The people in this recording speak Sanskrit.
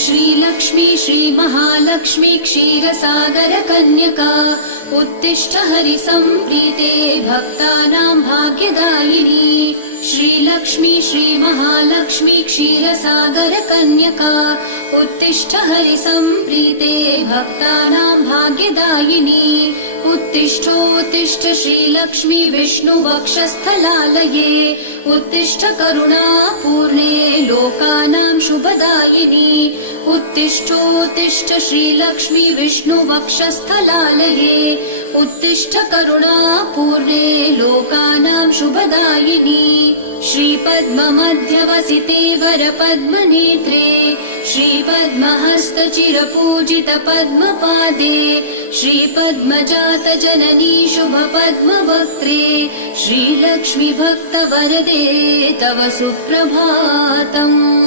श्रीलक्ष्मी श्रीमहालक्ष्मी क्षीरसागर कन्यका उत्तिष्ठ हरिसम्प्रीते भक्तानां भाग्यदायिनी। श्रीलक्ष्मी श्रीमहालक्ष्मी क्षीरसागर कन्यका उत्तिष्ठ हरिसम्प्रीते भक्तानां भाग्यदायिनी। उत्तिष्ठोत्तिष्ठ श्रीलक्ष्मी विष्णुवक्षस्थलालये उत्तिष्ठ करुणापूर्णे लोकानां शुभदायिनी। उत्तिष्ठोत्तिष्ठ श्रीलक्ष्मी विष्णुवक्षस्थलालये उत्तिष्ठ करुणापूर्णे लोकानां शुभदायिनी। श्रीपद्ममध्यवसिते वरपद्मनेत्रे श्रीपद्महस्तचिरपूजित पद्मपादे श्रीपद्मजात जननी शुभपद्मवक्त्रे श्रीलक्ष्मी भक्तवरदे तव सुप्रभातम्।